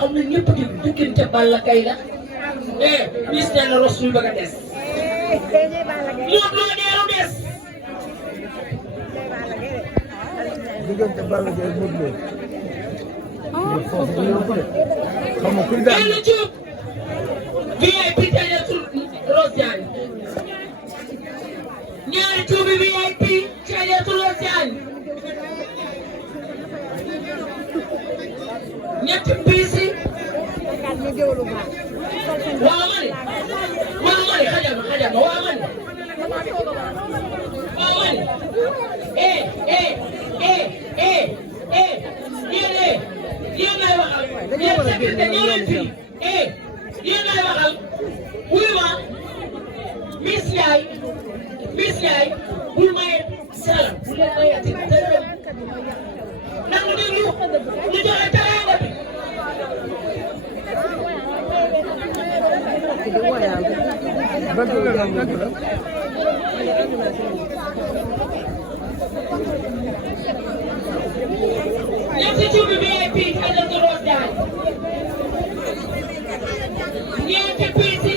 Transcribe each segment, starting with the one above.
xam ne ñëpp di diggante Balla Gaye la Miss nee na ros ñu bëgg a des Modou Lo deeru des diggante Balla Gaye Modou Lo foofu bu ñëw ko de xam nga kuy daan benn cuub VIP Thiadiatou Rose Diagne ñaari cuubi VIP Thiadiatou Rose Diagne ñetti piisi waaw mani xajal ma waaw mani yéen lay waxal yéen sécurité ñëw leen fii yéen lay waxal wuy ma Miss Ndiaye bul maye salam bu leen mayati dërëm nangu déglu ñu joxe teraanga bi ñetti cuubi VIP Thiadiatou Rose Diagne ñeenti piisi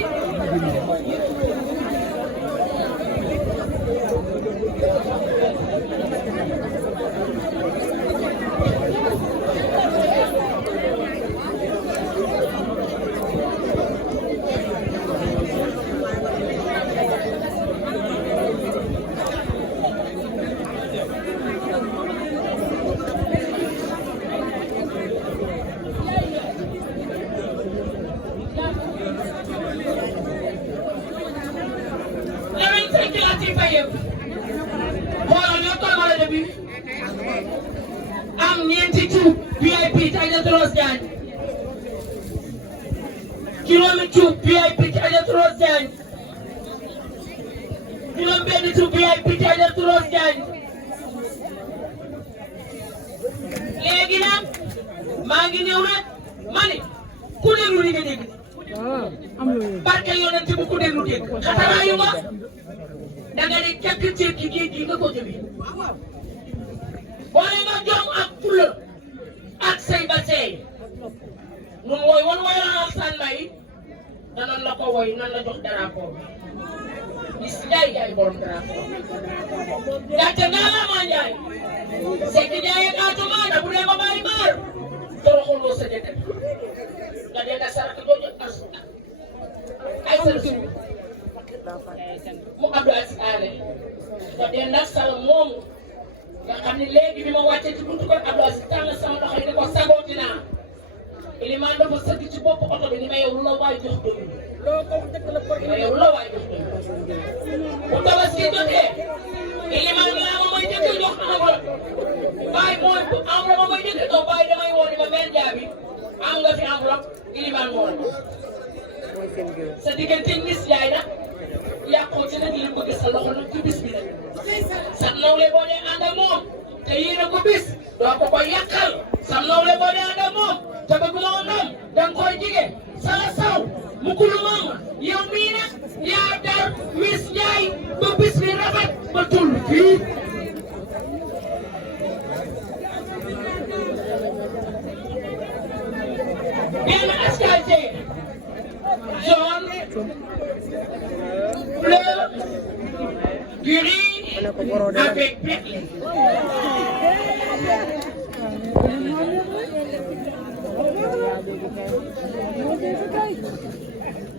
am ñeenti cuub VIP Thiadiatou Rose Diagne juróomi cuub VIP Thiadiatou Rose Diagne juróom benn cuub VIP Thiadiatou Rose Diagne léegi nag maa ngi ñëw rek ma ne ku déglu li nga dégg barke yonent bu ku déglu dégg xataraayu nga danga ne cekk cekki géej gi nga ko jëmee boole nga jom ak fula ak say ba seey nun woy wan woyal San May danañ la ko woy nan la jox drapeau bi Miss Ndiaye jaay borom drapeau gàcce nga la ma Ndiaye sekk Ndiaye kaatu maana bu dee ma bàyyi maar toroxuloo sa jëkkër nga dee nga sarak jooju ay sa suuf mu Abdou Aziz Ale nga dee nag sala moomu nga xam ne léegi bi ma wàccee ci buntu kër Abdou Aziz tànn sama loxo yi ne ko sagooti naa Ilimaan dafa sëgg ci bopp oto bi ni ma yow lu la waay jox doyul ni ma yow lu la waay jox doyul bu Tabaski jotee Ilimaan yaa ma may jëkk jox enveloppe baay mooy bu enveloppe ma may jëkk jox baay damay woo ni ma mère Diaby am nga fi enveloppe Ilimaan moo la sa diggante Miss Ndiaye nag yàqoo ci nag li bëgg sa loxo nag ci bis bi nag sa nawle boo dee ànd ak moom te yéene ko bis doo ko koy yàqal sa nawle boo dee ànd ak moom te bëgg moo ndam danga koy jige sala saw mu kulu maama yow mii nag yaa dar Miss Ndiaye ba bis bi rafet ba tul fii benn escalité jaune bleu gris avec perle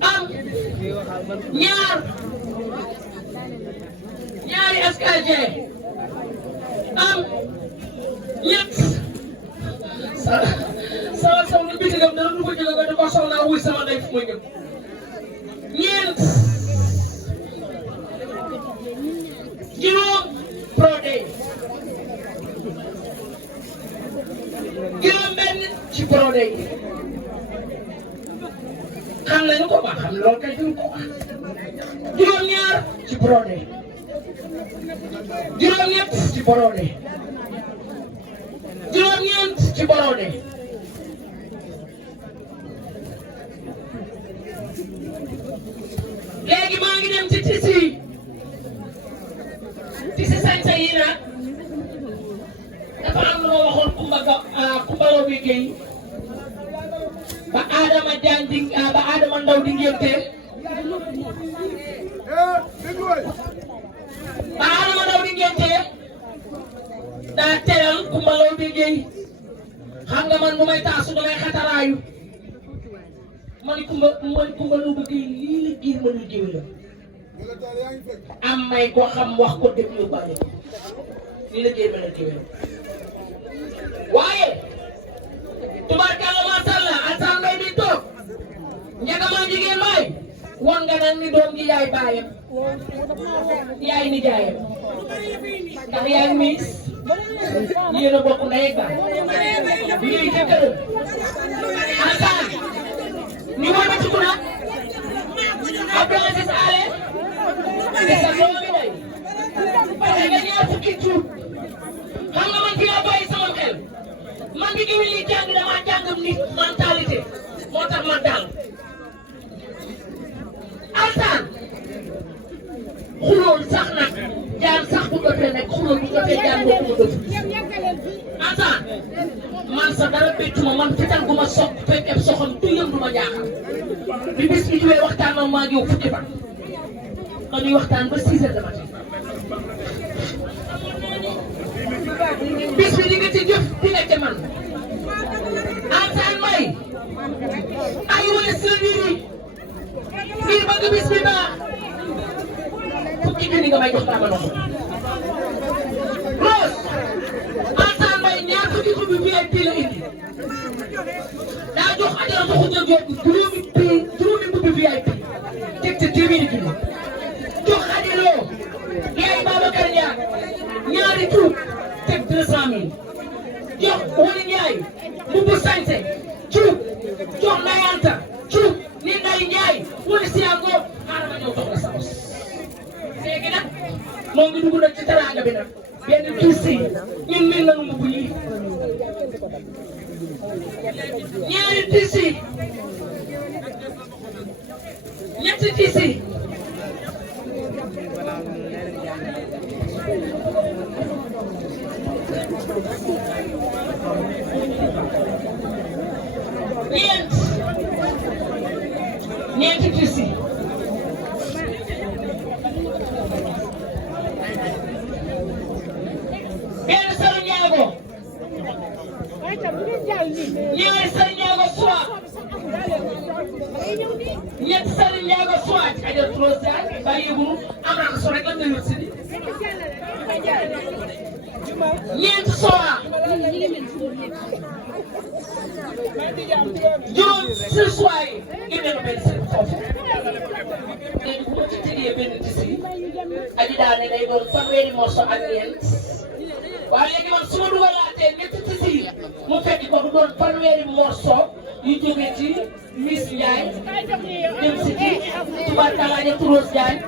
am ñaari escalier am ñett sama sama nu bitigam dana du ko jël nga di ko soxlaa wuy sama ndey fu ma ñëw ñeent juróom brodé juróom benn ci brodé yi xam nañu ko ba xam loolu kay duñ ko wax juróom ñaar ci brodé juróom ñett ci brodé juróom ñeent ci brodé léegi maa ngi dem ci tisi sañse yi nag dafa am lu ma waxoon Kumba Lo bi Guèye ba Adama Diagne di ba Adama Ndaw di ngénte ba Adama Ndaw di ngénte daa teral Kumba Law di géey xam nga man bu may taasu damay xataraayu man Kumba Law di géey lii la giir ma lu géew la am may ko xam wax ko déglu bàyyi lii la géer ma la géew la waaye tubaarkalla maa sha Allah Alassane Mbaye di toog njagamaa jigéen maay wan nga nag ni doom ji yaay baayam yaay ni jaayam ndax yaay miis yéen a bokk ndey ak baay lii jëkkëram Alassane ni wala ci kuna Abdou Aziz Ale di sa doomi day parce que ñaar fukki cuub xam nga man fi laa bàyyi sama xel man bi géwél yi jàng dama jàng nit mentalité moo tax ma daal Alassane xulool sax nag jaan sax bu jotee nekk xulool bu jotee jaan boo ko jot Alassane man sa dara béccu ma man fital gu ma sopp fekk eb soxam tuyam du ma jaaxal bi bis bi ñëwee waxtaan ma maa ngi yow fukki fan dañuy waxtaan ba 6 heures de matin bis bi di nga ci jëf di nga ci man Alassane Mbaye ay wala seen yi ngir bëgg bis bi baax fukki junni nga may jox tàmbali loxo Rose Alassane Mbaye ñaar fukki xubbi VIP la indi daa jox ajara joxu jël jot juróomi mbubbi VIP teg ca téeméeri junni jox xadiloo yaay Babacar Ndiaye ñaari tuut teg 200 000 jox wala Ndiaye mbubbu sañse cuub jox Ndayanta cuub ni Nday Ndiaye wala Siago xaaral ma ñëw jox la sa bos léegi nag moo ngi dugg nag ci teraanga bi nag benn tuuti ñun mën nañu mbubb yi ñaari tisi ñetti tisi ñeenti tisi benn Sëriñ Njaago ñaari Sëriñ Njaago soit ñetti Sëriñ Njaago soit ajal trop daal bàyyi yëgunu am naa ko so rek lan nga yót si di ñeenti sowa juróom si soir yi génne benn seen foofu léegi bu ma ci tegee benn tisi aji daane day doon fanweeri morceau ak ñeent waaye léegi man su ma dugalaatee ñetti tisi yi mu fekk ko du doon fanweeri morceau yu jógee ci Miss Ndiaye dem si ci tubaarkalla Rose Ndiaye